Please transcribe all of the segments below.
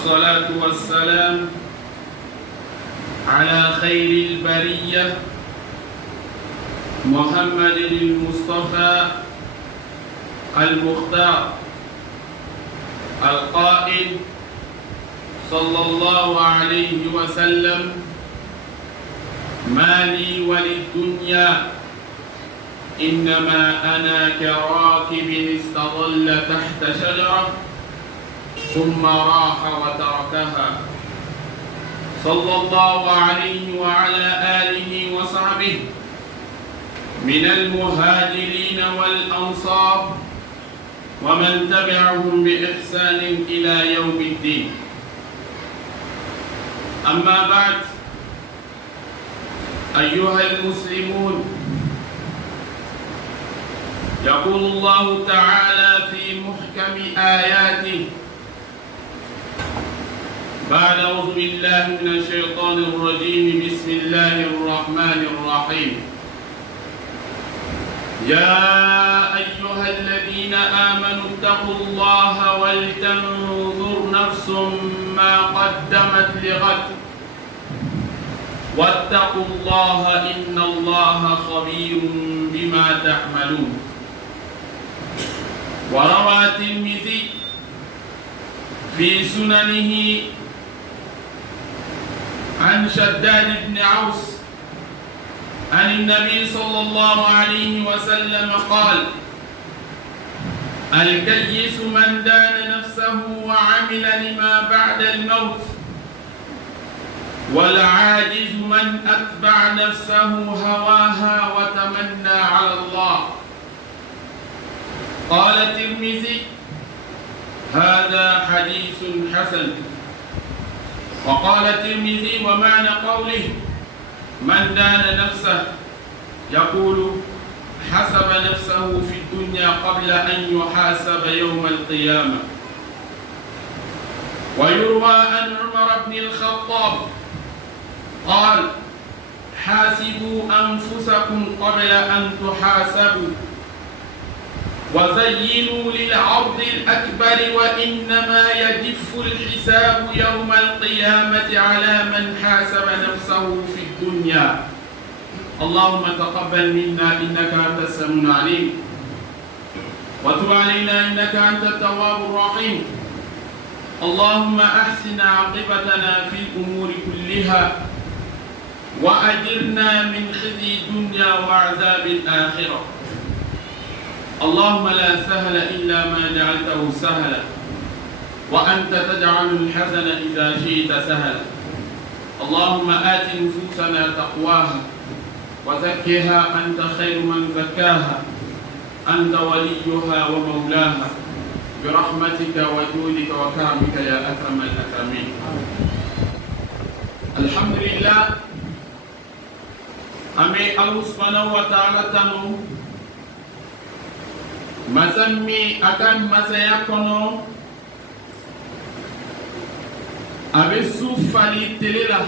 والصلاة والسلام على خير البرية محمد المصطفى المختار القائل صلى الله عليه وسلم: ما لي وللدنيا إنما أنا كراكب استظل تحت شجرة ثم راح وتركها، صلى الله عليه وعلى آله وصحبه من المهاجرين والأنصار ومن تبعهم بإحسان إلى يوم الدين. أما بعد، أيها المسلمون، يقول الله تعالى في محكم آياته بعد أعوذ بالله من الشيطان الرجيم: بسم الله الرحمن الرحيم. يا أيها الذين آمنوا اتقوا الله ولتنظر نفس ما قدمت لغد واتقوا الله إن الله خبير بما تعملون. وروى الترمذي في سننه عن شداد بن عوس عن النبي صلى الله عليه وسلم قال: الكيس من دان نفسه وعمل لما بعد الموت، والعاجز من أتبع نفسه هواها وتمنى على الله. قال الترمذي: هذا حديث حسن. وقال الترمذي: ومعنى قوله من دان نفسه يقول حسب نفسه في الدنيا قبل أن يحاسب يوم القيامة. ويروى عن عمر بن الخطاب قال: حاسبوا أنفسكم قبل أن تحاسبوا، وزينوا للعرض الأكبر، وإنما يجف الحساب يوم القيامة على من حاسب نفسه في الدنيا. اللهم تقبل منا إنك أنت السميع العليم، وتب علينا إنك أنت التواب الرحيم. اللهم أحسن عاقبتنا في الأمور كلها، وأجرنا من خزي الدنيا وعذاب الآخرة. اللهم لا سهل إلا ما جعلته سهلا، وأنت تجعل الحزن إذا شئت سهلا. اللهم آت نفوسنا تقواها وزكها أنت خير من زكاها، أنت وليها ومولاها، برحمتك وجودك وكرمك يا أكرم الأكرمين. الحمد لله. أمي الله سبحانه وتعالى تنو Mazami akan masaya kono abe su fali tele la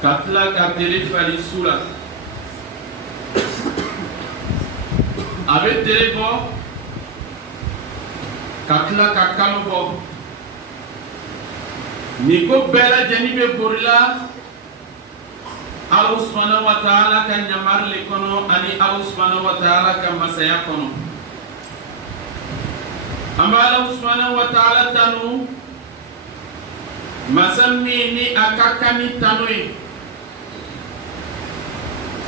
katla ka tele fali sula abe tele bo katla ka kalo bo niko bela jani be borila Allah subhanahu wa ta'ala kan nyamar le kono ani Allah subhanahu wa ta'ala kan masaya kono. Amba Allah subhanahu wa ta'ala tanu masami ni akakani tanui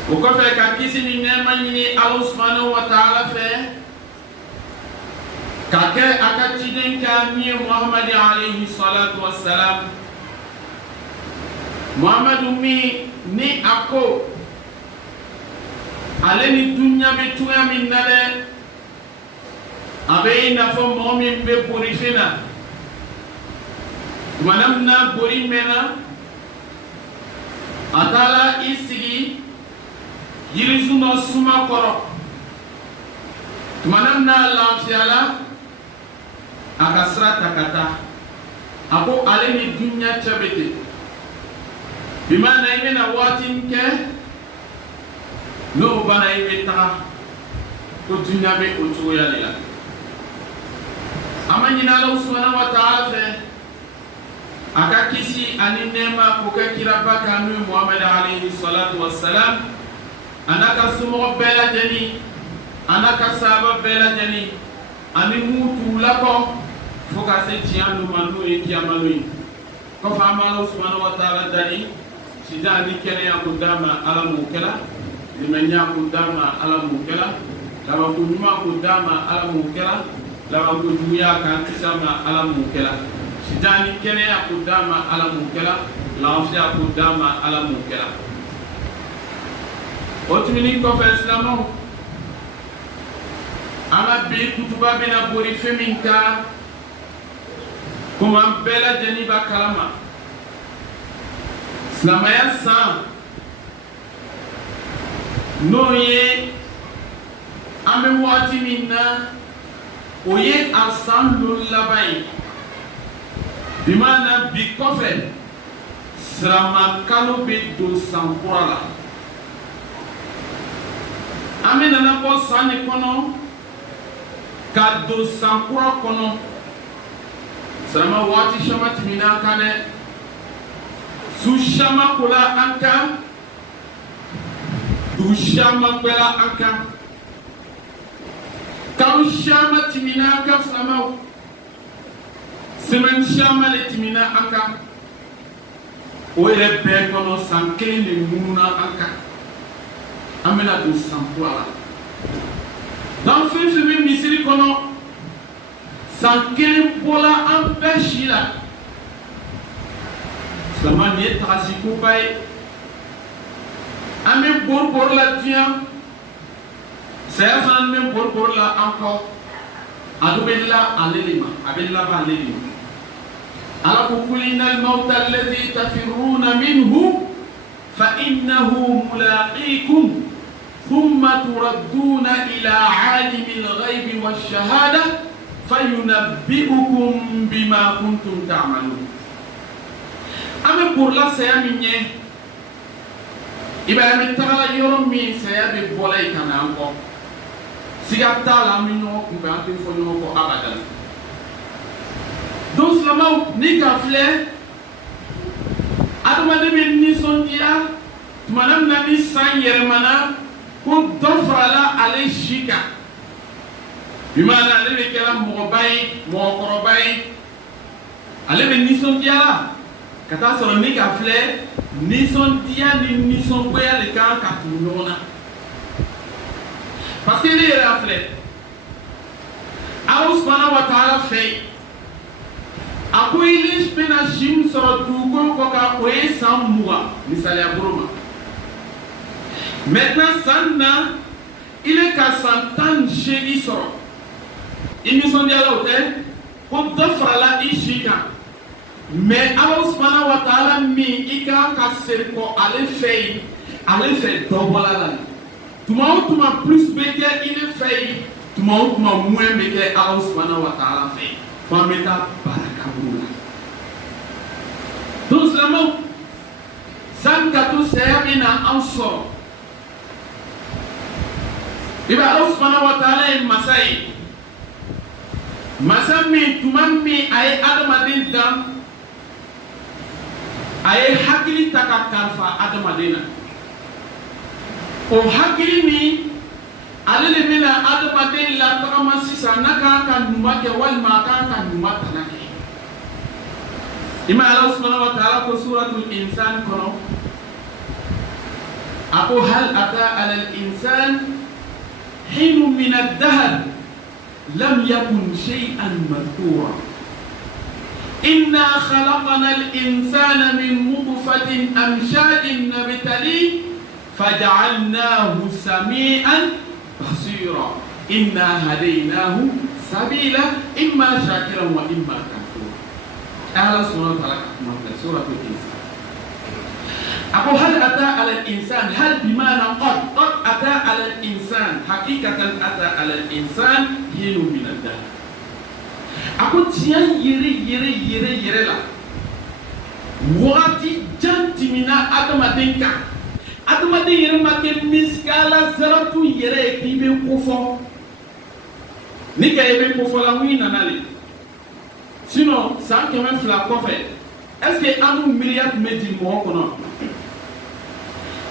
ukofe kakisi ni nema ni Allah subhanahu wa ta'ala fe kake akachiden ka ni Muhammad alayhi salatu wassalam. Muhammadu mi ni ako ale ni dunya be tuya min nale abe na fo momin be purifina manam na bori mena atala isigi yirisu no suma koro manam na lafiala akasra takata abo ale ni dunya chabete bimana ime na watin ke no bana ime ta ko dunya be o tuya lila ama ɲini Ala subhanahu wa ta'ala fɛ a ka kisi ani nɛɛma k'o kɛ kiraba kan n'o ye Muhamadu alayhi salatu wa salam a n'a ka somɔgɔ bɛɛ lajɛlen a n'a ka sahaba bɛɛ lajɛlen ani mun t'u lakɔ fo ka se tiɲɛ dɔ ma n'o ye kiyama ye kɔfɛ an bɛ Ala subhanahu wa ta'ala dali sida ni kɛnɛya ko d'a ma Ala m'o kɛla limaniya ko d'a ma Ala m'o kɛla labanko ɲuman ko d'a ma Ala m'o kɛla labanko juguya k'an kisi a ma Ala m'o kɛla sida ni kɛnɛya ko d'a ma Ala m'o kɛla lafiya ko d'a ma Ala m'o kɛla o tɛmɛnen kɔfɛ silamɛw an ka bi kutuba bɛna bori fɛn min kan komi an bɛɛ lajɛlen b'a kalama silamɛya san n'o ye an bɛ waati min na o ye a san lon laban ye bi maana bi kɔfɛ siramakalo bɛ don san kura la an bɛ nana bɔ san de kɔnɔ ka don san kura kɔnɔ sirama waati caman tɛmɛna an kan dɛ su caman kola an kan dugu caman gbɛla an kan kalo caman tɛmɛna an kan silamaw semaine caman de tɛmɛna an kan o yɛrɛ bɛɛ kɔnɔ san kelen de mununa an kan an bɛna don san kura la donc fɛn fɛn bɛ misiri kɔnɔ san kelen bɔla an bɛɛ si la silama nin ye tagasikoba ye an bɛ bori la diɲɛ saya fana bɛ bori la an kɔ a dɔ bɛ la ale de ma a bɛ laban ale de ma ala ko qul innal mawta alladhi tafirruna minhu fa innahu mulaqikum thumma turadduna ila alimil ghaibi wash shahada fayunabbi'ukum bima kuntum ta'malun ame pour la saya min ye iba mi tagala yoro min saya be bolay kana anko siga tala min no ko ba te fo no ko abadan donc lama ni ka fle adama de min ni son dia manam na ni san yermana ko dofrala ale shika bimana ale be kɛra mɔgɔba ye mɔgɔkɔrɔba ye ale be nisɔndiya la ka taa sɔrɔ ni ka filɛ nisɔndiya ni nisɔngoya de kan ka tugu ɲɔgɔn na parce que ne yɛrɛ y'a filɛ Ala subhanahu wa ta'ala fɛ a ko ili bɛna si min sɔrɔ dugukolo kɔ kan o ye san 20 misaliya bolo ma maintenant san na ile ka san 18 sɔrɔ i nisɔndiyala o tɛ ko dɔ farala i si kan mais Ala subhanahu wa ta'ala min i kan ka seri kɔ ale fɛ yen ale fɛ dɔ bɔla la tuma o tuma plus bɛ kɛ i ne fɛ yen tuma o tuma moins bɛ kɛ Ala subhanahu wa ta'ala fɛ fo an bɛ taa baraka bolo la donc silamɛw sani ka to saya bɛ na an sɔrɔ i bɛ Ala subhanahu wa ta'ala ye masa ye masa min tuma min a ye adamaden dan a ye hakili ta ka kalifa adamaden na o hakili min ale de bɛna adamaden latagama sisan n'a kan ka ɲuman kɛ walima a kan ka ɲuman tana kɛ i ma Ala subhanahu wa ta'ala ko suratul insan kɔnɔ a ko hal ata ala al insan hinun min ad-dahr لم يكن شيئا مذكورا إنا خلقنا الإنسان من نطفة أمشاج نبتليه فجعلناه سميعا بصيرا إنا هديناه سبيلا إما شاكرا وإما كفورا أهلا سورة سورة الإنسان أقول هل أتى على الإنسان هل بمعنى قد أتى على الإنسان حقيقة أتى على الإنسان حين من الدهر أقول تيان يري لا وقتي جانتي منا أدم دينكا أدم دين يري ما كان مسكالا زرتو يري كيبي كوفو نيكا يبي كوفو لا وين نالي sinon san kɛmɛ fila kɔfɛ est-ce que an b'u miiriya tun bɛ jigin mɔgɔ kɔnɔ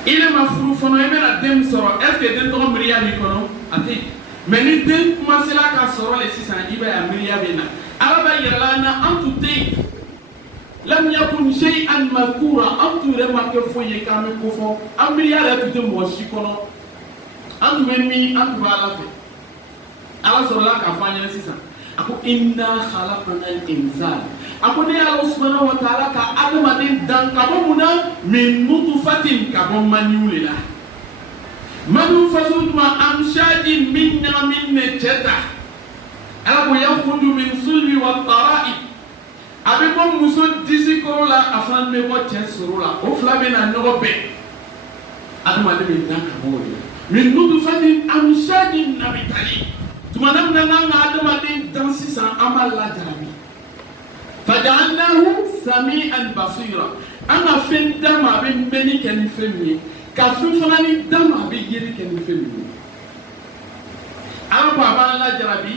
i ne ma furu fɔlɔ i bɛna den sɔrɔ est-ce que den tɔgɔ miiriya b'i kɔnɔ a tɛ yen mais ni den kumasela ka sɔrɔ le sisan i b'a ye a miiriya bɛ na ala b'a yira la na an tun tɛ yen lam yakun shay'an madhkura an tun yɛrɛ ma kɛ foyi ye k'an bɛ ko fɔ an miiriya yɛrɛ tun tɛ mɔgɔ si kɔnɔ an tun bɛ min an tun bɛ ala fɛ ala sɔrɔla k'a fɔ an ɲɛna sisan a ko inna khalaqna al-insan a ko ne ala subhanahu wa ta'ala ka adamaden dan ka bɔ mun na min nutfatin ka bɔ maniw de la maniw faso tuma amshajin min ɲagamin ne cɛ ta ala ko yakhruju min sulbi wa tara'ib a bɛ bɔ muso disi kɔrɔ la a fana bɛ bɔ cɛ soro la o fila bɛ na ɲɔgɔn bɛn adamaden bɛ dan ka bɔ o de la min nutfatin amshajin nabitali tuma na mina n'an ka adamaden dan sisan an b'a lajarabi faja'alnahu sami'an basira an ka fɛn d'a ma a bɛ mɛnni kɛ ni fɛn min ye ka fɛn fana ni d'a ma a bɛ yeli kɛ ni fɛn min ye ala ko a b'an lajarabi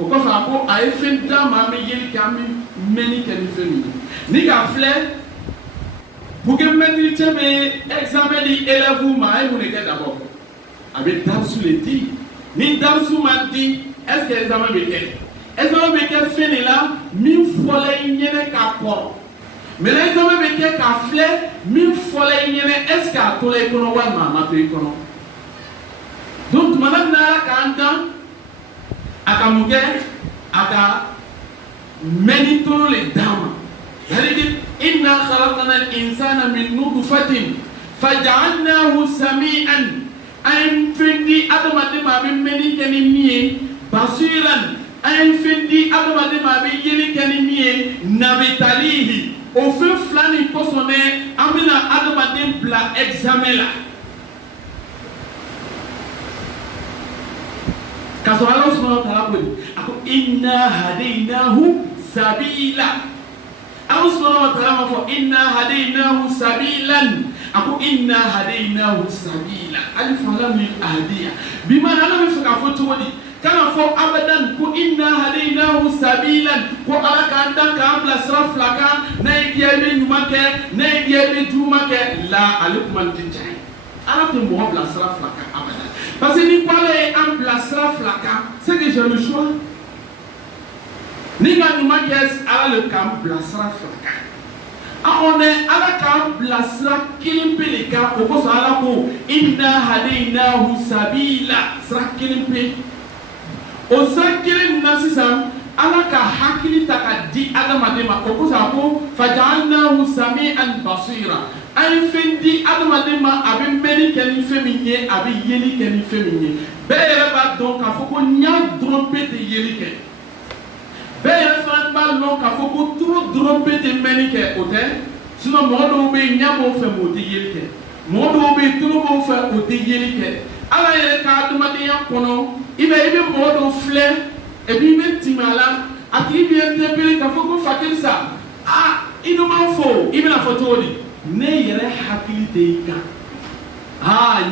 o kɔfɛ a ko a ye fɛn d'a ma an bɛ yeli kɛ an bɛ mɛnni kɛ ni fɛn min ye ni ka filɛ pour que maîtrise bɛ examen di élèves ma a ye mun de kɛ d'abord a bɛ darisu le di. Ni darisu ma di est-ce que examen bɛ kɛ examen bɛ kɛ fɛn de la min fɔla i ɲɛnɛ k'a kɔrɔ mais examen bɛ kɛ k'a filɛ min fɔla i ɲɛnɛ est-ce que a tola i kɔnɔ walima a ma to i kɔnɔ donc tuma na ala k'an dan a ka mun kɛ a ka mɛnni toro le d'a ma c'est-à-dire inna khalaqna al-insana min nutfatin faja'alnahu sami'an an fɛn di adamaden ma a bɛ mɛnni kɛ ni min ye basiran an fɛn di adamaden ma a bɛ yeli kɛ ni min ye nabitalihi o fɛn fila nin kosɔn dɛ an bɛna adamaden bila examen la k'a sɔrɔ ala subahana wa taala ko a ko inna hadaynahu sabila ala subahana wa taala ma fɔ inna hadaynahu sabilan a ko inna hadaynahu sabila alif lam mim ahdiya bi mana ala bɛ fɛ k'a fɔ cogo di kana fɔ abadan ko inna hadaynahu sabilan ko ala k'an dan k'an bila sira fila kan n'a ye diya i bɛ ɲuman kɛ n'a ye diya i bɛ juguman kɛ la ale kuma tɛ diya ye ala tɛ mɔgɔ bila sira fila kan abadan parce que ni ko ala ye an bila sira fila kan c'est que j'ai le choix ni ka ɲuman kɛ ala le k'an bila sira fila kan. On est ala k'an bila sira kelen pe de kan o kosɔn ala ko inna hadaynahu sabila sira kelen pe o sira kelen na sisan ala ka hakili ta ka di adamaden ma o kosɔn a ko faja'alnahu sami'an basira an ye fɛn di adamaden ma a bɛ mɛnni kɛ ni fɛn min ye a bɛ yeli kɛ ni fɛn min ye bɛɛ yɛrɛ b'a dɔn k'a fɔ ko ɲa dɔrɔn pe tɛ yeli kɛ. bɛɛ yɛrɛ fana b'a dɔn k'a fɔ ko turu dɔrɔn bɛ tɛ mɛnni kɛ o tɛ sinon mɔgɔ dɔw bɛ yen ɲa b'o fɛ mais o tɛ yeli kɛ mɔgɔ dɔw bɛ yen tulu b'o fɛ o tɛ yeli kɛ ala yɛrɛ ka adamadenya kɔnɔ i bɛ mɔgɔ dɔw filɛ et puis i bɛ tɛmɛ a la a tigi bɛ interpeller k'a fɔ ko fakiri sa i dun b'a fɔ i bɛna fɔ cogo di ne yɛrɛ hakili tɛ i kan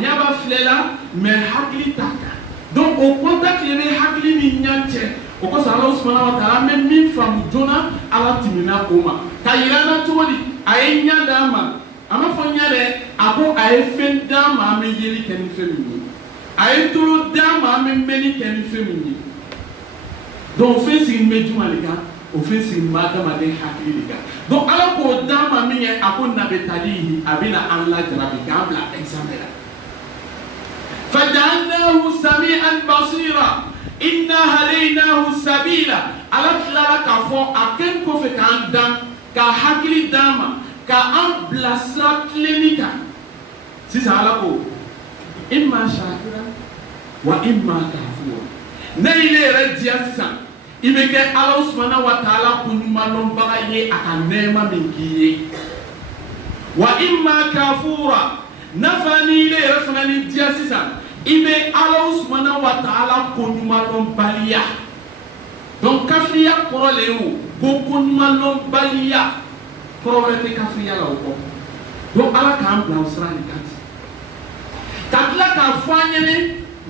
ɲa b'a filɛ la mais hakili t'a kan donc o contact de bɛ hakili ni ɲa cɛ. O kosɔn ala subahana wa taala an bɛ min faamu joona ala tɛmɛna o ma ka yira an na cogo di a ye ɲa d'a ma a ma fɔ ɲa dɛ a ko a ye fɛn d'a ma an bɛ yeli kɛ ni fɛn min ye a ye tolo d'a ma an bɛ mɛnni kɛ ni fɛn min ye donc fɛn sigilen bɛ juma de kan o fɛn sigilen bɛ adamaden hakili de kan donc ala k'o d'a ma min kɛ a ko nabitalihi a bɛna an lajarabi k'an bila examen la faja'alnahu sami'an basira. Inna hadaynahu sabila ala tilala k'a fɔ a kɛ kɔfɛ k'an dan ka hakili d'an ma k'an bila sira tilenni kan sisan ala ko imma shakira wa imma kafura ne ye ne yɛrɛ diya sisan i bɛ kɛ ala subahana wa taala koɲumandɔnbaga ye a ka nɛɛma min k'i ye wa imma kafura n'a fɔra ni ne yɛrɛ fana ni diya sisan i bɛ ala subahana wa taala koɲumandɔnbaliya donc kafiriya kɔrɔ le ye o ko koɲumandɔnbaliya kɔrɔ wɛrɛ tɛ kafiriya la o kɔ donc ala k'an bila o sira nin kan ka tila k'a fɔ an ɲɛna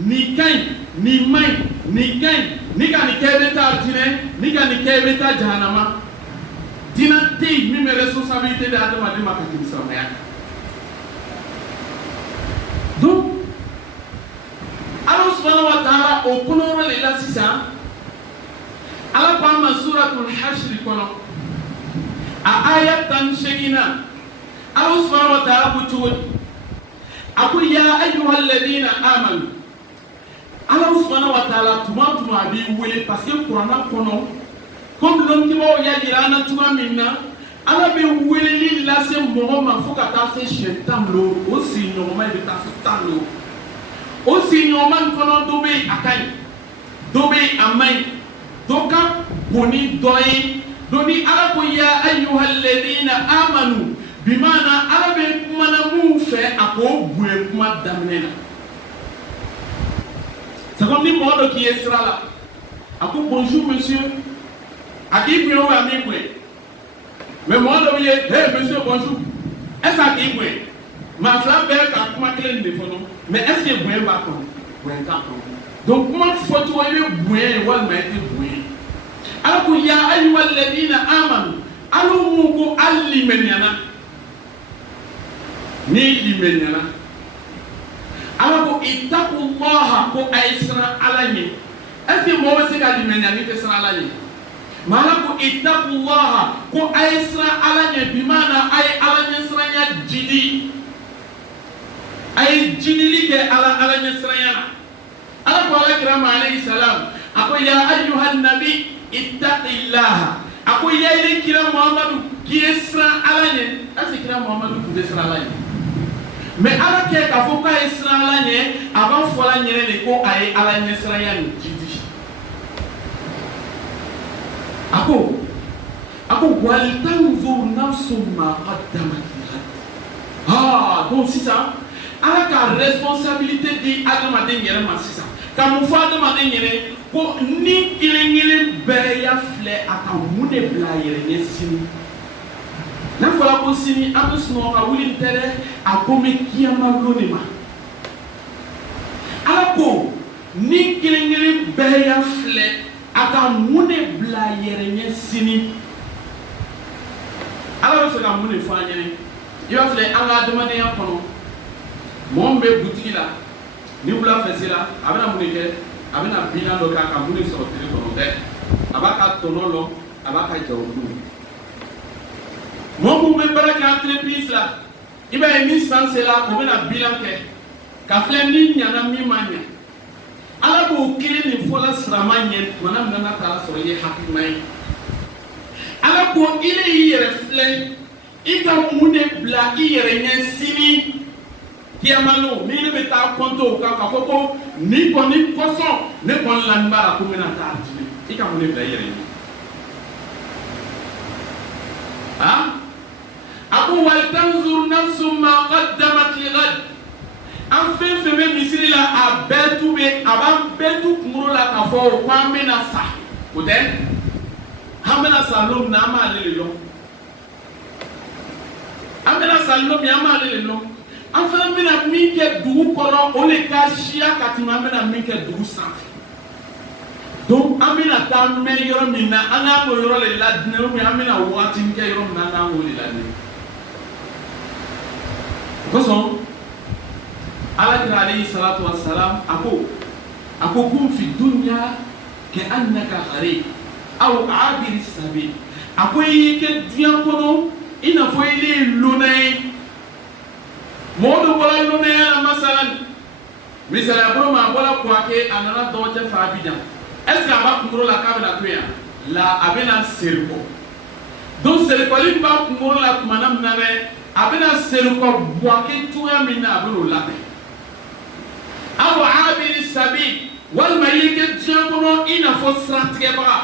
nin ka ɲi nin man ɲi nin ka ɲi ni ka nin kɛ i bɛ taa dinɛ ni ka nin kɛ i bɛ taa jahanama dinɛ tɛ yen min bɛ responsabilité di adamaden ma ka tɛmɛ silamɛya kan donc Allah subhanahu wa ta'ala o kɔnɔyɔrɔ de la sisan Allah ko an ma suratul hashr kɔnɔ a aya 18 na Allah subhanahu wa ta'ala ko cogo di a ko ya ayyuhal ladina amanu Allah subhanahu wa ta'ala tuma a b'i wele parce que kuranna kɔnɔ comme lɔntibaw y'a jira an na cogoya min na Allah bɛ weleli lase mɔgɔ ma fo ka taa se siɲɛ 10 lo o sigiɲɔgɔnma bɛ taa se 10 lo o sigiɲɔgɔnma in kɔnɔ dɔ bɛ yen a ka ɲi dɔ bɛ yen a man ɲi dɔ ka bon ni dɔ ye donc ni Allah ko ya ayyuhal ladina amanu bi maana Allah bɛ kumana mun fɛ a k'o bonya kuma daminɛ na c'est comme ni mɔgɔ dɔ k'i ye sira la a ko bonjour monsieur a k'i bonya ou a m'i bonya mais mɔgɔ dɔ bɛ ye hey monsieur bonjour est-ce que a k'i bonya maa fila bɛɛ ka kuma kelen de fɔ mais est-ce que bonya b'a kɔnɔ bonya t'a kɔnɔ donc kuma fɔcogo i bɛ bonya ye walima i tɛ bonya Allah ko ya ayyuhal ladina amanu alu mun ko al limaniana ni limaniana Allah ko ittaqullaha ko aysra ala nye est-ce que mo bɛ se ka limaniana ni tɛ sira ala nye mais Allah ko ittaqullaha ko aysra ala nye bi maana ay ala nye siranya jidi ay jidili ke ala nye siranya Allah ko ala kira ma alayhi salam ako ya ayyuhan nabi ittaqillaha ako ya ile kira Muhammadu ki esra ala nye asi kira Muhammadu ku esra ala nye mais ala ke ka fo ka esra ala nye aba fola nyere de ko ay ala nye esra ya ni jidi ako wal tanzur nafsum ma qaddamat lighad donc c'est ça ala ka responsabilité di adamaden yɛrɛ ma sisan ka mun fɔ adamaden yɛrɛ ko ni kelen bɛɛ ya filɛ a ka mun de bila a yɛrɛ ɲɛ sini n'a fɔra ko sini an bɛ sunɔgɔ ka wuli tɛ dɛ a ko n bɛ kiyama don de ma ala ko ni kelen bɛɛ ya filɛ a ka mun de bila a yɛrɛ ɲɛ sini ala bɛ fɛ ka mun de fɔ an ɲɛna i b'a filɛ an ka adamadenya kɔnɔ mɔgɔ min bɛ butigi la ni wula fɛ sera a bɛna mun de kɛ a bɛna bilan dɔ k'a ka mun de sɔrɔ tile kɔnɔ dɛ a b'a ka tɔnɔ lɔ a b'a ka jago dun mɔgɔ minnu bɛ baara kɛ entreprise la i b'a ye ni san sera o bɛna bilan kɛ ka filɛ ni ɲana min ma ɲɛ ala b'o kelen de fɔla sirama ɲɛ tumana min na taara sɔrɔ i ye hakilima ye ala ko i de y'i yɛrɛ filɛ i ka mun de bila i yɛrɛ ɲɛ sini kiyamalo ni ne bɛ taa kɔnto o kan k'a fɔ ko ni kɔni kɔsɔn ne kɔni lamɛnbara ko n bɛna taa dimi i ka mun de bila i yɛrɛ ɲɛ a ko wal tanzur nafsum ma qaddamat lighad an fɛn fɛn bɛ misiri la a bɛɛ tu bɛ a b'an bɛɛ tu kunkolo la k'a fɔ ko an bɛna sa o tɛ an bɛna sa don min na an b'ale de dɔn an bɛna sa don min an b'ale de dɔn an fana bɛna min kɛ dugu kɔnɔ o de ka siya ka tɛmɛ an bɛna min kɛ dugu sanfɛ donc an bɛna taa mɛn yɔrɔ min na an k'an k'o yɔrɔ de ladinɛ ou bien an bɛna waati min kɛ yɔrɔ min na an k'an k'o de ladinɛ o kosɔn alakira alayhi salatu wa salam a ko kun fi dunya ka annaka gharib aw abiri sabil a ko i y'i kɛ diɲɛ kɔnɔ i n'a fɔ i ye lona ye mɔgɔ dɔ bɔra lɔnɛya la masalan misaliya bolo ma a bɔra Buwake a nana dɔgɔcɛ fɛ Abijan est ce que a b'a kunkolo la k'a bɛna to yan la a bɛna seri kɔ donc serikɔli b'a kunkolo la tumana min na dɛ a bɛna seri kɔ Buwake cogoya min na a bɛn'o labɛn aw abiri sabil walima i ye kɛ diɲɛ kɔnɔ i n'a fɔ siratigɛbaga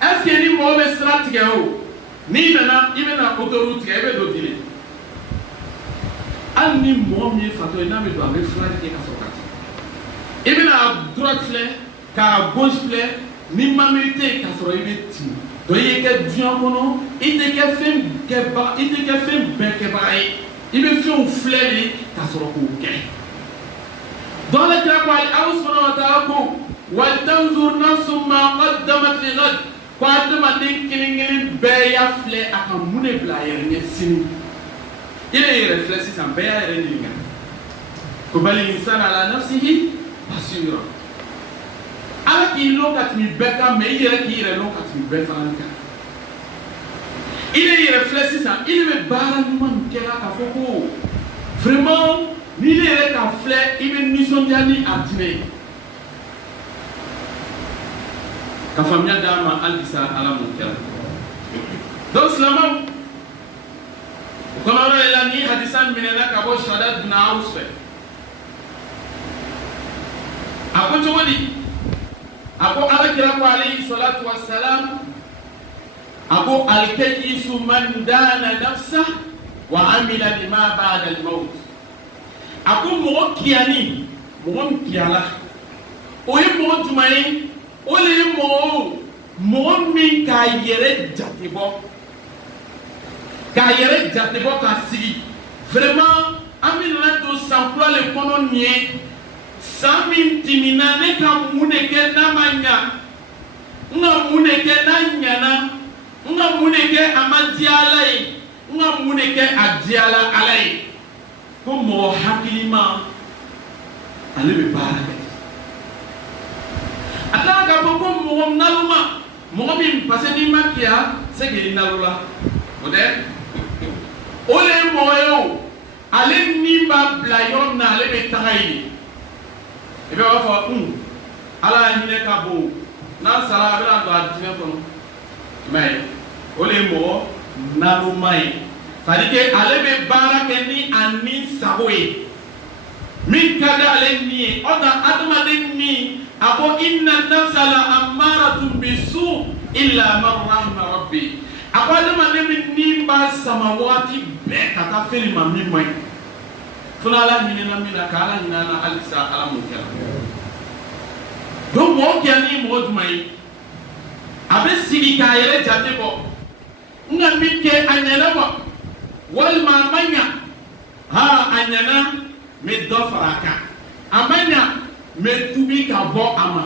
est ce que ni mɔgɔ bɛ sira tigɛ o n'i nana i bɛna autoroute tigɛ i bɛ don dinɛ hali ni mɔgɔ min ye fatɔ ye n'a bɛ don a bɛ fila kɛ ka sɔrɔ ka tigɛ i bɛna droite filɛ ka gauche filɛ ni mamiri tɛ yen ka sɔrɔ i bɛ tin donc i ye kɛ diɲɛ kɔnɔ i tɛ kɛ fɛn bɛɛ kɛbaga ye i bɛ fɛnw filɛ de ka sɔrɔ k'o kɛ donc ale kira ko Allah subhanahu wa ta'ala ko waltanzur nafsum ma qaddamat li ghad ko adamaden kelen bɛɛ y'a filɛ a ka mun de bila a yɛrɛ ɲɛ sini i bɛ yɛrɛ filɛ sisan bɛɛ y'a yɛrɛ ɲininka ko bali insana ala nafsihi basira ala k'i lɔn ka tɛmɛ bɛɛ kan mais i yɛrɛ k'i yɛrɛ lɔn ka tɛmɛ bɛɛ fana kan i bɛ yɛrɛ filɛ sisan i bɛ baara ɲuman min kɛra k'a fɔ ko vraiment n'i ne yɛrɛ ka filɛ i bɛ nisɔndiya ni a diinɛ ye ka faamuya d'a ma halisa ala mun kɛra donc silamɛw o kɔnɔyɔrɔ de la ni hadisa minɛna ka bɔ Shaddad bin Aus fɛ a ko cogo di a ko alakira ko alayhi salatu wassalam a ko alkayisu man dana nafsa wa amila lima ba'da al-maut a ko mɔgɔ kiyani mɔgɔ min kiyala o ye mɔgɔ jumɛn ye o le ye mɔgɔ min k'a yɛrɛ jate bɔ k'a sigi vraiment an bɛna don san kura le kɔnɔ nin ye san min tɛmɛna ne ka mun de kɛ n'a ma ɲa n ka mun de kɛ n'a ɲana n ka mun de kɛ a ma diya ala ye n ka mun de kɛ a diyala ala ye ko mɔgɔ hakilima ale bɛ baara kɛ a tila k'a fɔ ko mɔgɔ naloma mɔgɔ min parce que n'i ma kiya c'est que i nalola o tɛ o de ye mɔgɔ ye o ale ni b'a bila yɔrɔ min na ale bɛ taga yen i bɛ b'a fɔ ala y'a hinɛ ka bon n'a sara a bɛna don a diinɛ kɔnɔ i m'a ye o de ye mɔgɔ naloma ye c'est à dire que ale bɛ baara kɛ ni a ni sago ye min ka di ale ni ye o ta adamaden ni a ko inna nafsa la ammaratun bisu illa man rahima rabbi a ko adamaden min ni b'a sama waati bɛɛ ka taa fɛn ma min man ɲi fana ala hinɛna min na k'ala hinɛna halisa ala m'o kɛra donc mɔgɔ kɛra ni mɔgɔ jumɛn ye a bɛ sigi k'a yɛrɛ jate bɔ n ka min kɛ a ɲɛna wa walima a ma ɲa a ɲɛna n bɛ dɔ fara a kan a ma ɲa n bɛ tubi ka bɔ a ma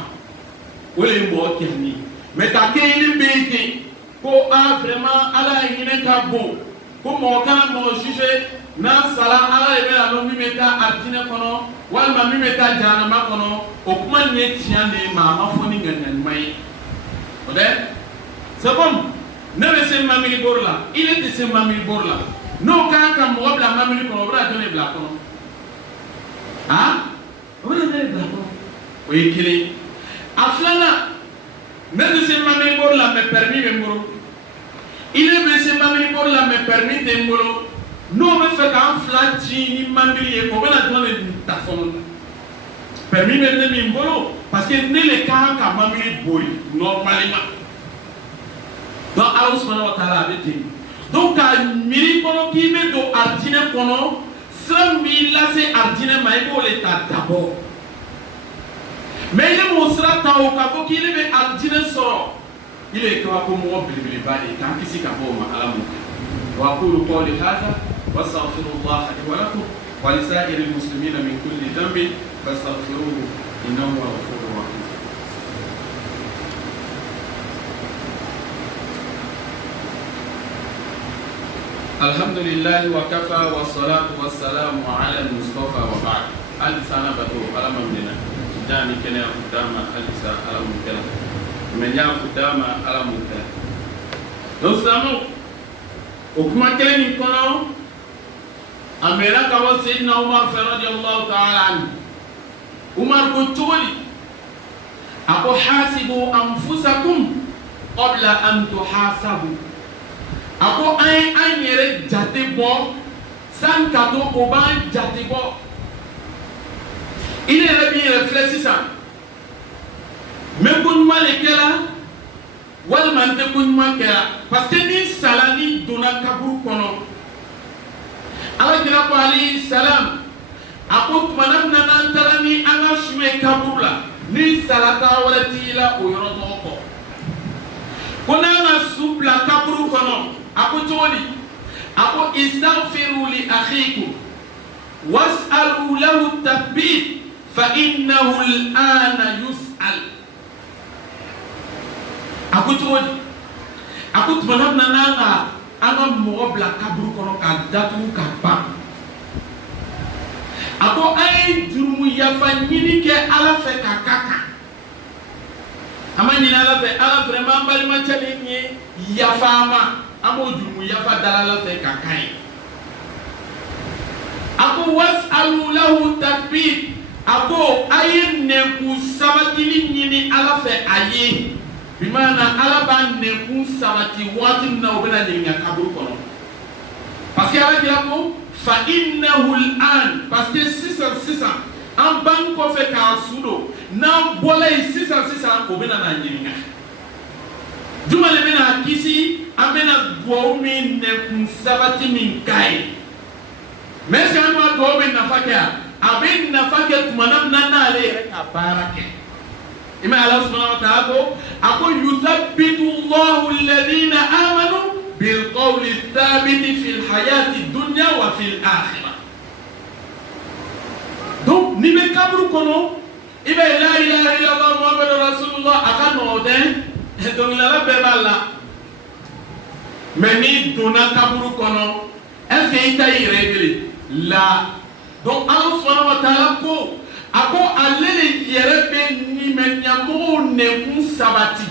o de ye mɔgɔ kɛra ni mais ka kɛ yiri bɛ yen ten ko vraiment ala hinɛ ka bon ko mɔgɔ kana mɔgɔ juger n'a sara ala de bɛna dɔn min bɛ taa alijinɛ kɔnɔ walima min bɛ taa jahanama kɔnɔ o kuma nin ye tiɲɛ de ye mais a ma fɔ ni ŋaniya ɲuman ye o tɛ c'est comme ne bɛ se mamiri boro la i ne tɛ se mamiri boro la n'o kan ka mɔgɔ bila mamiri kɔnɔ o bɛna jɔn de bila kɔnɔ o bɛna jɔn de bila kɔnɔ o ye kelen a filanan ne bɛ se mamiri boro la mais permis bɛ n bolo i ne bɛ se mamiri boro la mais permis tɛ n bolo n'o bɛ fɛ k'an fila ci ni mamiri ye o bɛna jɔn de ta fɔlɔ permis bɛ ne min bolo parce que ne le kan ka mamiri bori normalement donc ala subhanahu wa taala a bɛ ten donc ka miiri kɔnɔ k'i bɛ don alijinɛ kɔnɔ sira min b'i lase alijinɛ ma i b'o le ta d'abord mais i ye m'o sira ta o k'a fɔ k'i le bɛ alijinɛ sɔrɔ i le ye kabako mɔgɔ belebeleba de ye k'an kisi ka bɔ o ma ala m'o kɛ wa aqulu qawli hadha wa astaghfirullaha li wa lakum wa li sa'iril muslimina min kulli dhanbin fastaghfiruhu innahu huwal ghafurur rahim. الحمد لله وكفى والصلاة والسلام على المصطفى وبعد ألسانا بدو على ممنا جامي كنا قدام ألسا على مكلا من يا قدام على مكلا دوستانو وكما كان يكونوا أميرا كوا سيدنا عمر رضي الله تعالى عنه عمر كتولي أكو حاسبوا أنفسكم قبل أن تحاسبوا ako an yɛrɛ jate bɔ san ka to o b'an jate bɔ i yɛrɛ b'i yɛrɛ filɛ sisan n bɛ ko ɲuman de kɛra walima n tɛ ko ɲuman kɛra parce que ni sala ni donna kaburu kɔnɔ alakira ko alayhi salam a ko tumana min na n'an taara ni an ka su ye kaburu la ni salata wɛrɛ t'i la o yɔrɔ tɔgɔ kɔ ko n'an ka su bila kaburu kɔnɔ a ko cogo di a ko istaghfiru li akhikum was'alu lahu tathbit fa innahu al'ana yus'al ako cogo di ako tumana na nga an ka mɔgɔ bila kaburu kɔnɔ ka datugu ka ban ako an ye jurumu yafa ɲini kɛ ala fɛ ka ka kan an ma ɲini ala fɛ ala vraiment an balimacɛ ni ye yafa an ma an b'o jurumu yafa dala ala fɛ ka kan ye ako was'alu lahu takbir ako a ye nɛnkun sabatili ɲini ala fɛ a ye bimana ala b'a nɛnkun sabati waati min na o bɛna ɲininka kaburu kɔnɔ parce que ala kira ko fa innahu al'an parce que sisan an ban kɔfɛ k'a su don n'an bɔla yen sisan o bɛna na ɲininka juma le bɛna kisi an bɛna duwawu min nɛnkun sabati min k'a ye mais est-ce que an ka duwawu bɛ nafa kɛ a bɛ nafa kɛ tuma na n'ale yɛrɛ ka baara kɛ ima Allah subhanahu wa ta'ala ko ako yuthabbitu Allahu alladhina amanu bil qawli thabiti fil hayati dunya wa fil akhirah. Donc ni be kaburu kono ibe la ilaha illallah muhammadur rasulullah aka no den donc la be balla mais ni dona kaburu kono est-ce que ita irégler la donc Allah subhanahu wa ta'ala ko ako ale le yɛrɛ bɛ nimɛɲamɔgɔw nɛnkun sabati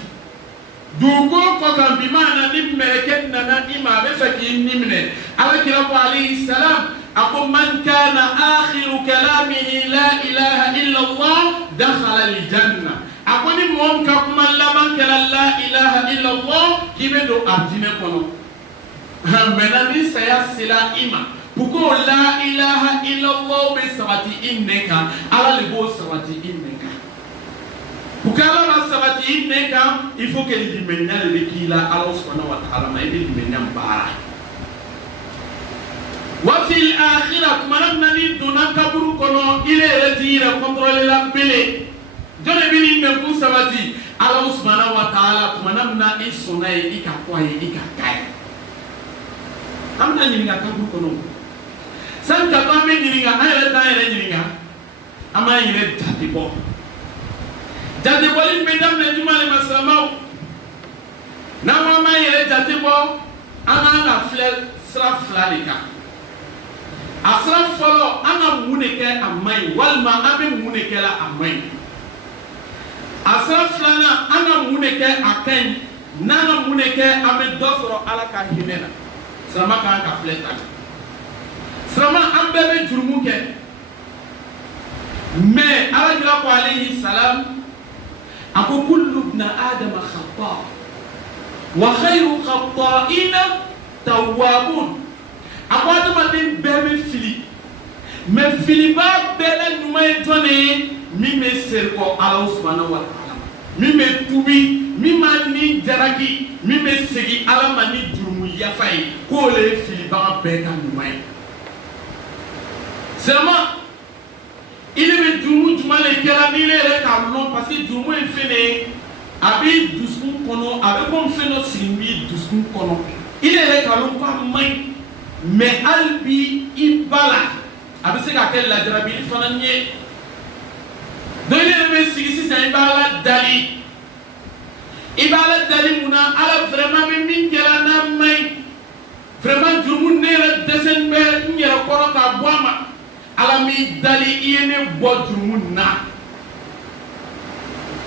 dugukolo kɔ kan bi maana ni mɛlɛkɛ nana i ma a bɛ fɛ k'i niminɛ alakira ko alayhi salam ako man kana akhiru kalamihi la ilaha illa Allah dakhala aljanna ako ni mɔgɔ min ka kuma laban kɛra la ilaha illa Allah k'i bɛ don arijinɛ kɔnɔ maintenant ni saya sera i ma pourquoi la ilaha illallah be sabati inneka ala le bo sabati inneka pourquoi ala ba sabati inneka il faut que limenya le kila Allah subhanahu wa ta'ala ma ile limenya mbara wa fil akhirah manamna ni dona kaburu kono ile retira contrôler la bele jone bini me ku sabati Allah subhanahu wa ta'ala manamna isona e ikakwaye ikakai amna ni nga kaburu kono san ka ba me ɲininka an yɛrɛ t'an yɛrɛ ɲininka an b'an yɛrɛ jate bɔ jate bɔli bɛ daminɛ juma le ma silamɛw n'an ko an b'an yɛrɛ jate bɔ an k'an ka filɛ sira fila de kan a sira fɔlɔ an ka mun de kɛ a man ɲi walima an bɛ mun de kɛ la a man ɲi a sira filanan an ka mun de kɛ a ka ɲi n'an ka mun de kɛ an bɛ dɔ sɔrɔ ala ka hinɛ na silamɛ kan ka filɛ ta Sama an bɛɛ bɛ jurumu kɛ mais alakira ko alayhi salam a ko kullu ibna adama khata wa khayru khata'ina tawwabun a ko adamaden bɛɛ bɛ fili mais filiba bɛɛ la ɲuman ye jɔn ye min bɛ seri kɔ ala subhanahu wa ta'ala min bɛ tubi min ma ni jaraki min bɛ segin ala ma ni jurumu yafa ye k'o le ye filibaga bɛɛ ka ɲuman ye. Seulement, il est jurumu juma le kɛra ni le yɛrɛ k'a lɔn parce que jurumu ye fɛn de ye a bɛ dusukun kɔnɔ a bɛ komi fɛn dɔ sigi bi dusukun kɔnɔ i le yɛrɛ k'a lɔn k'a man ɲi mais hali bi i ba la a bɛ se ka kɛ lajarabi fana ye donc i yɛrɛ bɛ sigi sisan i b'a la dali mun na ala vraiment bɛ min kɛra n'a man ɲi vraiment jurumu ne yɛrɛ dɛsɛlen bɛ n yɛrɛ kɔrɔ k'a bɔ a ma. Ala mi dali i ne bɔ jurumu na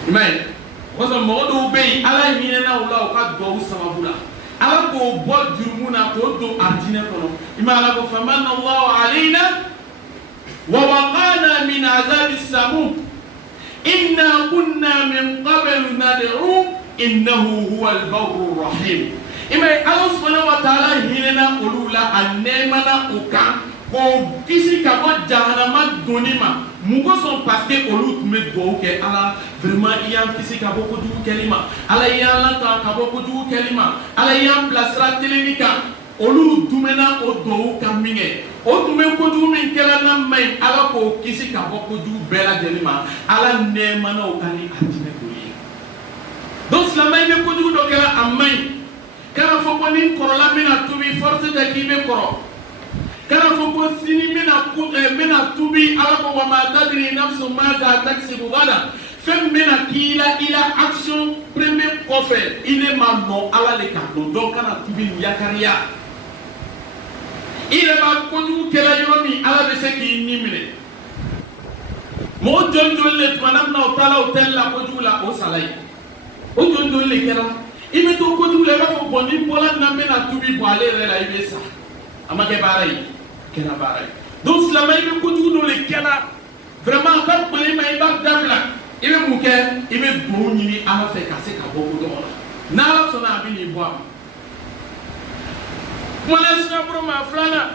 i m'a ye o kosɔn mɔgɔ dɔw bɛ yen ala hinɛna u la u ka duwawu sababu la ala k'o bɔ jurumu na k'o don arijinɛ kɔnɔ i m'a ala ko famanna Allahu alayna wa waqana min azabi samum inna kunna min qablu nad'u innahu huwal barrur rahim i m'a ye ala subhanahu wa ta'ala hinɛna olu la a nɛɛmana u kan ko kisi ka bɔ jahanama donni ma mun kosɔn parce que olu tun bɛ duwawu kɛ ala vraiment i y'an kisi ka bɔ kojugu kɛli ma ala i y'an latanga ka bɔ kojugu kɛli ma ala i y'an bila sira tilenni kan olu dumɛna o duwawu kan min kɛ o tun bɛ kojugu min kɛra n'a ma ɲi ala k'o kisi ka bɔ kojugu bɛɛ lajɛlen ma ala nɛɛmana o kan ni arijinɛ dɔ ye donc silamɛ i bɛ kojugu dɔ kɛra a ma ɲi kana fɔ ko ni n kɔrɔla n bɛna tubi force tɛ k'i bɛ kɔrɔ. kana fɔ ko sini n bɛna tubi ala ko wa ma tadri nafsun maza taksibu gada fɛn min na k'i la i la action premier kɔfɛ i ne ma nɔ ala le ka dɔn dɔn kana tubi nin yakariya i yɛrɛ b'a kojugu kɛla yɔrɔ min ala bɛ se k'i ni minɛ mɔgɔ jɔn jɔn le tuma na mina o taara o tɛli la kojugu la o sala ye o jɔn jɔn le kɛra i bɛ to kojugu la i b'a fɔ bɔn ni bɔla nin na n bɛna tubi bɔ ale yɛrɛ la i bɛ sa a ma kɛ baara ye kɛra baara ye donc silamɛ i bɛ kojugu dɔ le kɛra vraiment ka kumali ma i b'a dabila i bɛ mun kɛ i bɛ dugawu ɲini ala fɛ ka se ka bɔ ko dɔgɔ la n'ala sɔnna a bɛ n'i bɔ a ma kumala sinaburo ma filanan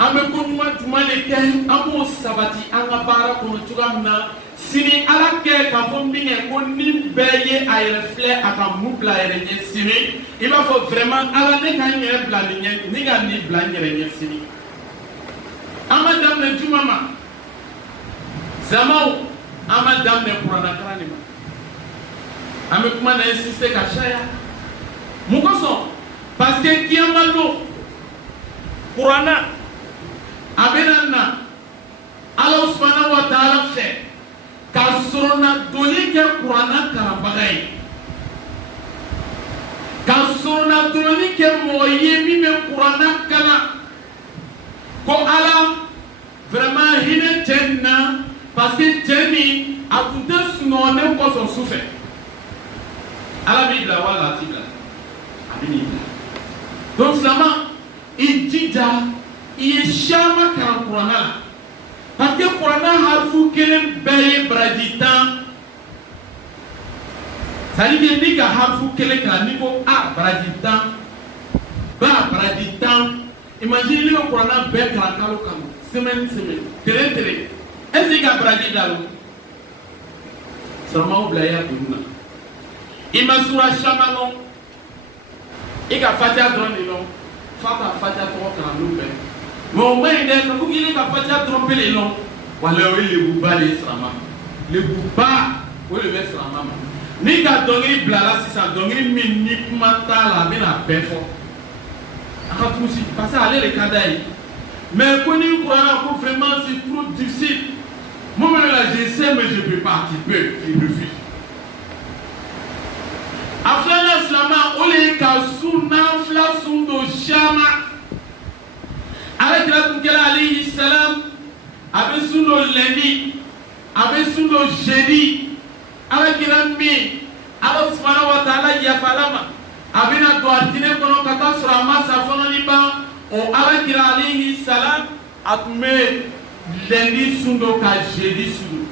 an bɛ ko ɲuman jumɛn de kɛ an b'o sabati an ka baara kɔnɔ cogoya min na sini ala kɛ k'a fɔ min kɛ ko ni bɛɛ ye a yɛrɛ filɛ a ka mun bila a yɛrɛ ɲɛ sini i b'a fɔ vraiment ala ne ka n yɛrɛ bila nin ɲɛ ne ka nin bila n yɛrɛ ɲɛ sini an bɛ daminɛ juma ma zamaw an bɛ daminɛ kuranakalan de ma an bɛ kuma na insister ka caya mun kosɔn parce que kiyama don kuranna a bɛna na ala subhanahu wa ta'ala fɛ ka sɔrɔna doni kɛ kuranna kalanbaga ye ka sɔrɔna doni kɛ mɔgɔ ye min bɛ kuranna kalan ko ala vraiment hinɛ cɛ nin na parce que cɛ nin a tun tɛ sunɔgɔ ne kɔsɔn su fɛ ala b'i bila wala a t'i bila a bɛ n'i bila donc silamɛ i jija i ye caman kalan kuranna la parce que kuranna harifu kelen bɛɛ ye baraji 10 c'est à dire que n'i ka harifu kelen kalan n'i ko a baraji 10 ba baraji 10 imagine n'i ka kuranna bɛɛ kalan kalo kalo semaine tere est ce que i ka baraji da lo sɔrɔmaw bila i ya dunu na i ma sura caman lɔn i ka fatiha dɔrɔn de lɔn f'a ka fatiha tɔgɔ kalan n'o bɛɛ mais o ma ɲi dɛ k'a fɔ k'i ni ka fatiha dɔrɔn pe de lɔn wala o ye lebuba de ye sirama lebuba o de bɛ sirama ma n'i ka dɔnkili bilala sisan dɔnkili min ni kuma t'a la a bɛna bɛɛ fɔ a ka tuusi parce que ale de ka d'a ye mais ko ni kuranna ko vraiment c'est trop difficile moi-même là je sais mais je peux pas tu peux il refuse a filanan silamɛ o de ye ka sun n'an fila sun don caman alakira tun kɛra alayhi salam a bɛ sun don lundi a bɛ sun don jeudi alakira min ala subhanahu wa ta'ala yafala ma a bɛna don atinɛ kɔnɔ ka taa sɔrɔ a ma sa fɔlɔ ni ban o alakira alayhi salam a tun bɛ lundi sun don ka jeudi sun don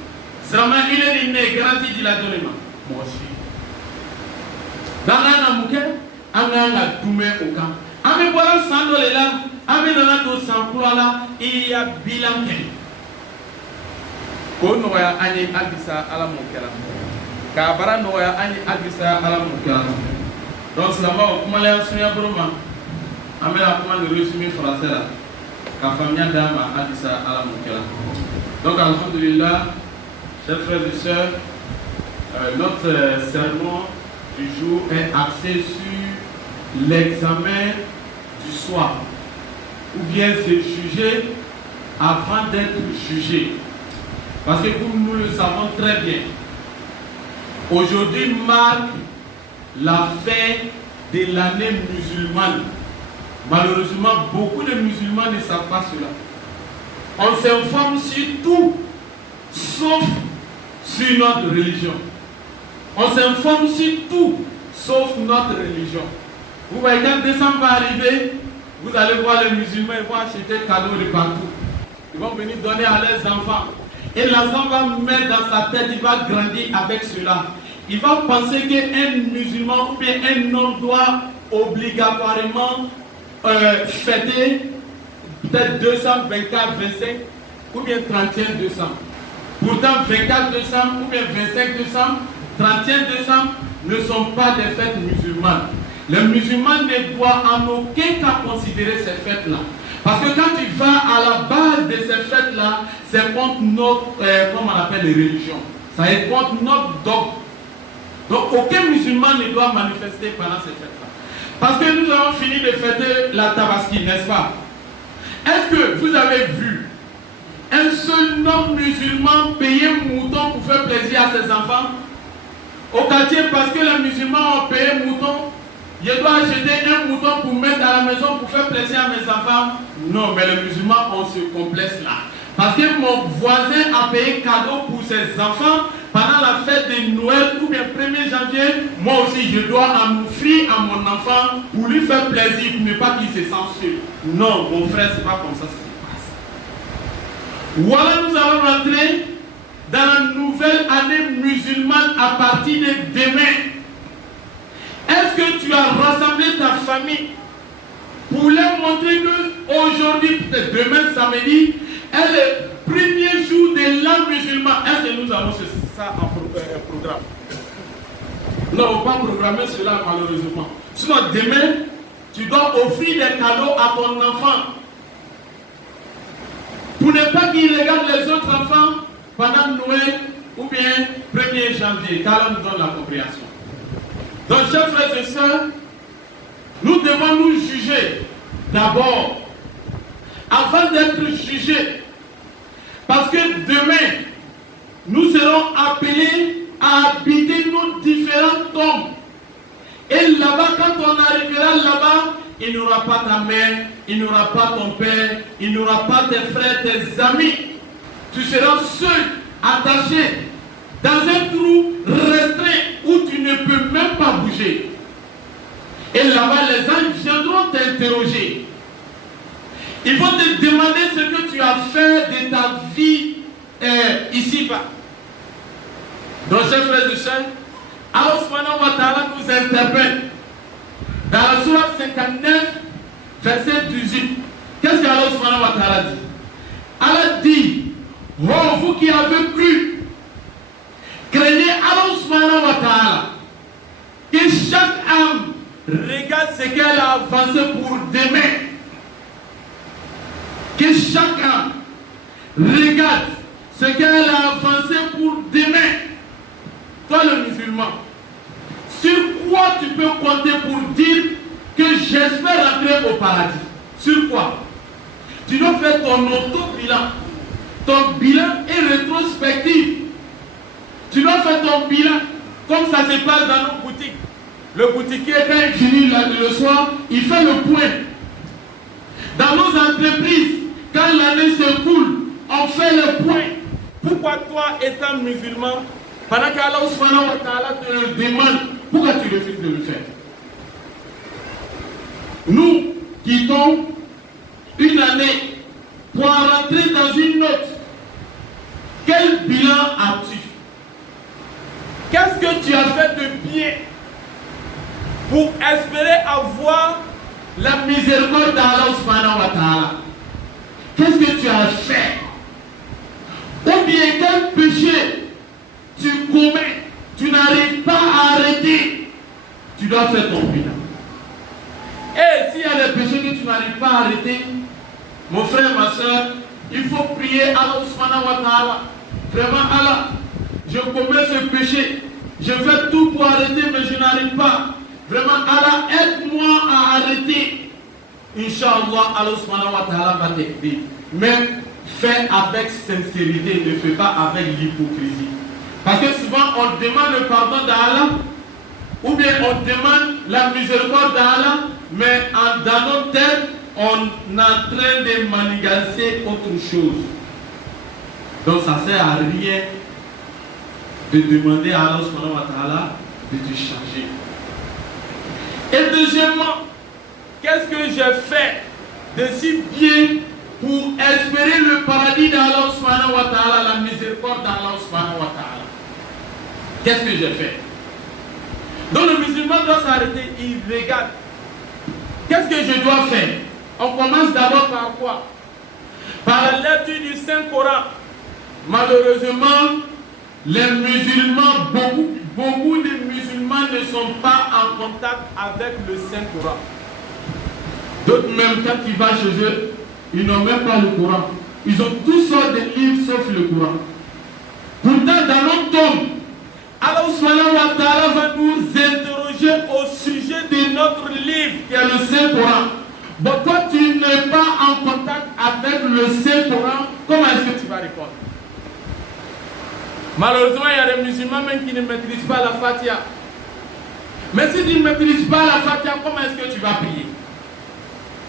sirama ile ni ne garanti di la dɔɔni ma mɔgɔ si n'an kan ka mun kɛ an kan ka dumɛ o kan an bɛ bɔra san dɔ de la an bɛ nana don san kura la i ya bilan kɛ k'o nɔgɔya an ye halisa ala m'o kɛra k'a baara nɔgɔya an ye halisa ala m'o kɛra donc silamɛw kumalaya sunya bolo ma an bɛna kuma ni résumé français la ka faamuya d'a ma halisa ala m'o kɛra donc alhamdulillah chers frères et sœurs notre sermon du jour est axé sur l'examen du soir ou bien se juger avant d'être jugé. Parce que nous le savons très bien, aujourd'hui marque la fin de l'année musulmane. Malheureusement, beaucoup de musulmans ne savent pas cela. On s'informe sur tout, sauf sur notre religion. On s'informe sur tout, sauf notre religion. Vous voyez, quand décembre va arriver, vous allez voir les musulmans, ils vont acheter des cadeaux de partout. Ils vont venir donner à leurs enfants. Et l'enfant va mettre dans sa tête, il va grandir avec cela. Il va penser qu'un musulman ou bien un homme doit obligatoirement fêter peut-être 224, 25 ou bien 31 décembre. Pourtant 24 décembre ou bien 25 décembre, 31 décembre ne sont pas des fêtes musulmanes. Les musulmans ne doivent en aucun cas considérer ces fêtes-là. Parce que quand tu vas à la base de ces fêtes-là, c'est contre notre, comme on appelle les religions. Ça est contre notre dogme. Donc aucun musulman ne doit manifester pendant ces fêtes-là. Parce que nous avons fini de fêter la Tabaski, n'est-ce pas? Est-ce que vous avez vu un seul homme musulman payer un mouton pour pour faire plaisir à ses enfants. Au quartier, parce que les musulmans ont payé mouton, je dois acheter un mouton pour mettre à la maison pour faire plaisir à mes enfants. Non, mais les musulmans ont ce complexe-là. Parce que mon voisin a payé cadeau pour ses enfants pendant la fête de Noël ou bien 1er janvier. Moi aussi, je dois en offrir à mon enfant pour lui faire plaisir, pour ne pas qu'il se sente seul. Non, mon frère, c'est pas comme ça que ça se passe. Voilà, nous allons rentrer dans la nouvelle année musulmane à partir de demain. Est-ce que tu as rassemblé ta famille pour leur montrer qu'aujourd'hui, peut-être demain samedi, est le premier jour de l'an musulman? Est-ce que nous avons ça en programme? Nous n'avons pas programmé cela malheureusement. Sinon demain, tu dois offrir des cadeaux à ton enfant. Pour ne pas qu'il regarde les autres enfants pendant Noël ou bien 1er janvier, car on nous donne la compréhension. Donc, chers frères et sœurs, nous devons nous juger d'abord, avant d'être jugés. Parce que demain, nous serons appelés à habiter nos différents tombes. Et là-bas, quand on arrivera là-bas, il n'y aura pas ta mère, il n'y aura pas ton père, il n'y aura pas tes frères, tes amis. Tu seras seul, attaché, dans un trou restreint où tu ne peux même pas bouger. Et là-bas, les anges viendront t'interroger. Ils vont te demander ce que tu as fait de ta vie ici-bas. Donc, chers frères et sœurs, Allah subhanahu wa ta'ala nous interpelle. Dans la sourate 59, verset 18, qu'est-ce qu'Allah subhanahu wa ta'ala dit? Allah dit, oh, vous qui avez cru, craignez Allah subhanahu wa ta'ala, que chaque âme regarde ce qu'elle a avancé pour demain. Que chaque âme regarde ce qu'elle a avancé pour demain. Toi le musulman, sur quoi tu peux compter pour dire que j'espère rentrer au paradis? Sur quoi? Tu dois faire ton auto-bilan. Ton bilan est rétrospectif. Tu dois faire ton bilan comme ça se passe dans nos boutiques. Le boutiquier, quand il finit le soir, il fait le point. Dans nos entreprises, quand l'année s'écoule, on fait le point. Pourquoi toi, étant musulman, pendant qu'Allah subhanahu wa ta'ala te le demande, pourquoi tu refuses de le faire? Nous quittons une année pour rentrer dans une autre. Quel bilan as-tu? Qu'est-ce que tu as fait de bien pour espérer avoir la miséricorde d'Allah subhanahu wa ta'ala? Qu'est-ce que tu as fait? Ou bien quel péché tu commets, tu n'arrives pas à arrêter? Tu dois faire ton bilan. Et s'il y a des péchés que tu n'arrives pas à arrêter, mon frère, ma soeur, il faut prier Allah subhanahu wa ta'ala. Vraiment Allah, je commets ce péché, je fais tout pour arrêter mais je n'arrive pas. Vraiment Allah, aide-moi à arrêter. Inch'Allah, Allah subhanahu wa ta'ala va t'aider. Mais fais avec sincérité, ne fais pas avec l'hypocrisie. Parce que souvent on demande le pardon d'Allah, ou bien on demande la miséricorde d'Allah, mais dans notre tête, on est en train de manigancer autre chose. Donc ça ne sert à rien de demander à Allah subhanahu wa ta'ala de te changer. Et deuxièmement, qu'est-ce que j'ai fait de si bien pour espérer le paradis d'Allah subhanahu wa ta'ala, la miséricorde d'Allah subhanahu wa ta'ala? Qu'est-ce que j'ai fait? Donc le musulman doit s'arrêter, il regarde. Qu'est-ce que je dois faire? On commence d'abord par quoi? Par la lecture du Saint-Coran. Malheureusement, les musulmans, beaucoup de musulmans ne sont pas en contact avec le Saint-Coran. D'autres même, quand ils vont chez eux, ils n'ont même pas le Coran. Ils ont toutes sortes de livres sauf le Coran. Pourtant, dans notre tombe, Allah subhanahu wa ta'ala va nous interroger au sujet de notre livre qui est le Saint-Coran. Bon, toi, tu n'es pas en contact avec le Saint-Coran, comment est-ce que tu vas répondre? Malheureusement, il y a des musulmans même qui ne maîtrisent pas la Fatiha. Mais si tu ne maîtrises pas la Fatiha, comment est-ce que tu vas prier?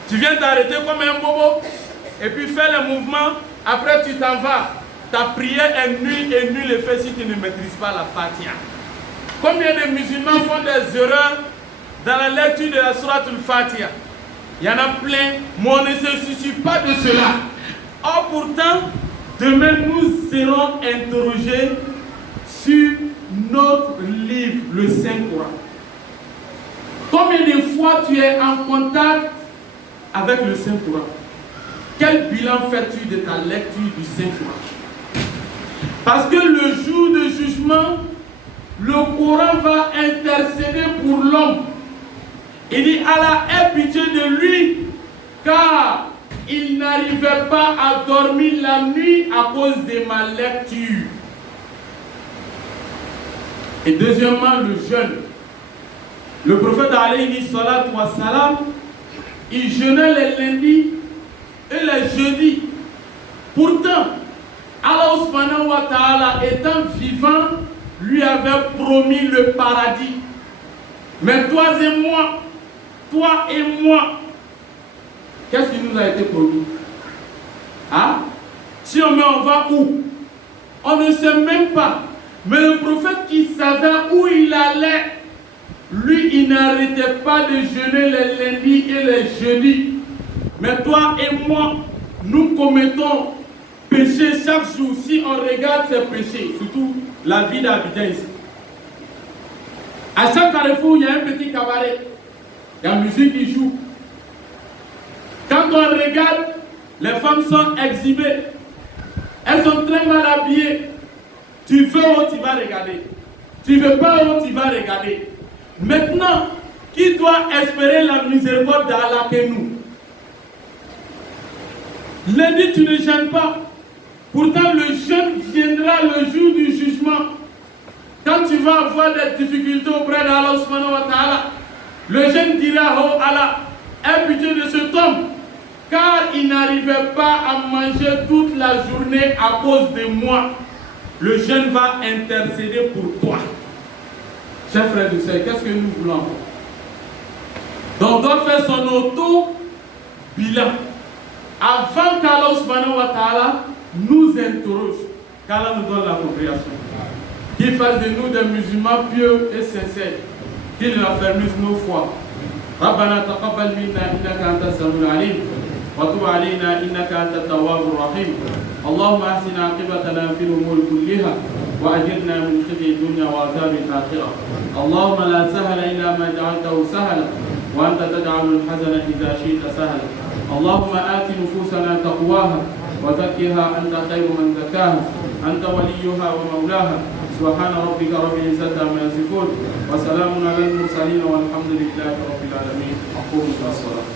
Tu viens t'arrêter comme un bobo et puis faire les mouvements, après tu t'en vas. Ta prière est nulle effet si tu ne maîtrises pas la Fatiha. Combien de musulmans font des erreurs dans la lecture de la sourate al-Fatiha? Il y en a plein, mais on ne se soucie pas de cela. Or pourtant, demain nous serons interrogés sur notre livre, le Saint-Coran. Combien de fois tu es en contact avec le Saint-Coran? Quel bilan fais-tu de ta lecture du Saint-Coran? Parce que le jour de jugement, le Coran va intercéder pour l'homme. Il dit Allah ait pitié de lui, car il n'arrivait pas à dormir la nuit à cause de ma lecture. Et deuxièmement, le jeûne. Le prophète alayhi salatu wa salam, il jeûnait les lundis et les jeudis. Pourtant, Allah subhanahu wa ta'ala étant vivant, lui avait promis le paradis. Mais toi et moi, qu'est-ce qui nous a été promis? Hein? Si on met, on va où? On ne sait même pas. Mais le prophète qui savait où il allait, lui, il n'arrêtait pas de jeûner les lundis et les jeudis. Mais toi et moi, nous commettons péché chaque jour. Si on regarde ces péchés, surtout la vie d'Abidjan ici. À chaque carrefour, il y a un petit cabaret. Il y a la musique qui joue. Quand on regarde, les femmes sont exhibées. Elles sont très mal habillées. Tu veux où tu vas regarder. Tu ne veux pas où tu vas regarder. Maintenant, qui doit espérer la miséricorde d'Allah que nous? Lundi, tu ne gênes pas. Pourtant, le jeûne viendra le jour du jugement. Quand tu vas avoir des difficultés auprès d'Allah subhanahu wa ta'ala, le jeûne dira, oh Allah, aie pitié de cet homme, car il n'arrivait pas à manger toute la journée à cause de moi. Le jeûne va intercéder pour toi. Chers frères et sœurs, qu'est-ce que nous voulons? Donc, on doit faire son auto-bilan. Avant qu'Allah subhanahu wa ta'ala nous interroge, qu'Allah nous donne la compréhension. Qu'il fasse de nous des musulmans pieux et sincères. Qu'il raffermisse nos foi. ربنا تقبل منا إنك أنت السميع العليم وتب علينا إنك أنت التواب الرحيم اللهم أحسن عاقبتنا في الأمور كلها وأجرنا من خزي الدنيا وعذاب الآخرة اللهم لا سهل إلا ما جعلته سهلا وأنت تجعل الحزن إذا شئت سهلا اللهم آت نفوسنا تقواها وزكها أنت خير من زكاها أنت وليها ومولاها سبحان ربك رب العزة عما يصفون وسلام على المرسلين والحمد لله رب العالمين. أقوم بالصلاة.